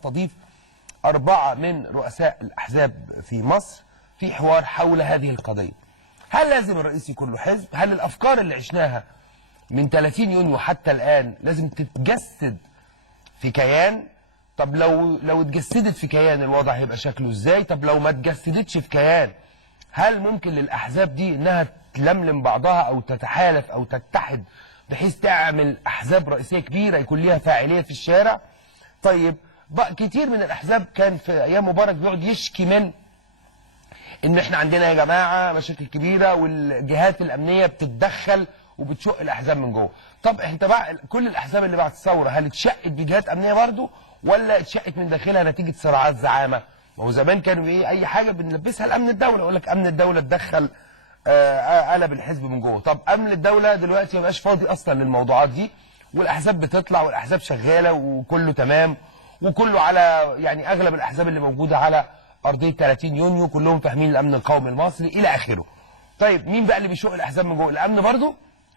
نستضيف 4 من رؤساء الأحزاب في مصر في حوار حول هذه القضية. هل لازم الرئيس يكون له حزب؟ هل الأفكار اللي عشناها من 30 يونيو حتى الآن لازم تتجسد في كيان؟ طب لو اتجسدت في كيان الوضع هيبقى شكله ازاي؟ طب لو ما اتجسدتش في كيان هل ممكن للأحزاب دي انها تلملم بعضها او تتحالف او تتحد بحيث تعمل أحزاب رئيسية كبيرة يكون ليها فاعلية في الشارع؟ طيب بقى كتير من الأحزاب كان في أيام مبارك بيقعد يشكي من ان احنا عندنا يا جماعة مشاكل كبيرة والجهات الأمنية بتتدخل وبتشق الأحزاب من جوه. طب انت بقى كل الأحزاب اللي بعد الثورة هل اتشقت بجهات أمنية برضه ولا اتشقت من داخلها نتيجة صراعات زعامة؟ ما هو زمان كانوا ايه أي حاجة بنلبسها لأمن الدولة، يقول لك أمن الدولة اتدخل قلب الحزب من جوه. طب أمن الدولة دلوقتي ما بقاش فاضي أصلا للموضوعات دي، والأحزاب بتطلع والأحزاب شغالة وكله تمام وكله على يعني أغلب الأحزاب اللي موجودة على أرضية 30 يونيو كلهم فاهمين الأمن القومي المصري إلى آخره. طيب مين بقى اللي بيشق الأحزاب من جوه؟ الأمن برضه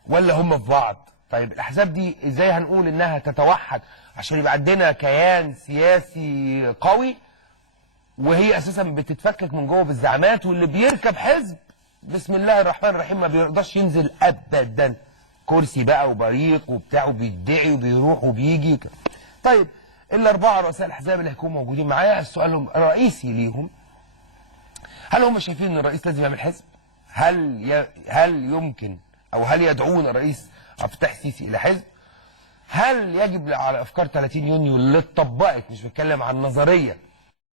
ولا هم في بعض؟ طيب الأحزاب دي إزاي هنقول إنها تتوحد عشان يبقى عندنا كيان سياسي قوي وهي أساسا بتتفكك من جوه بالزعامات، واللي بيركب حزب بسم الله الرحمن الرحيم ما بيرضاش ينزل أبدا، كرسي بقى وبريق وبتاع وبيدعي وبيروح وبيجي. طيب الأربعة رؤساء الأحزاب اللي هيكونوا موجودين معايا السؤال الرئيسي ليهم هل هم شايفين ان الرئيس لازم يعمل حزب؟ هل يمكن او هل يدعون الرئيس عبد الفتاح السيسي الى حزب؟ هل يجب على افكار 30 يونيو اللي اتطبقت، مش بتكلم عن نظريه،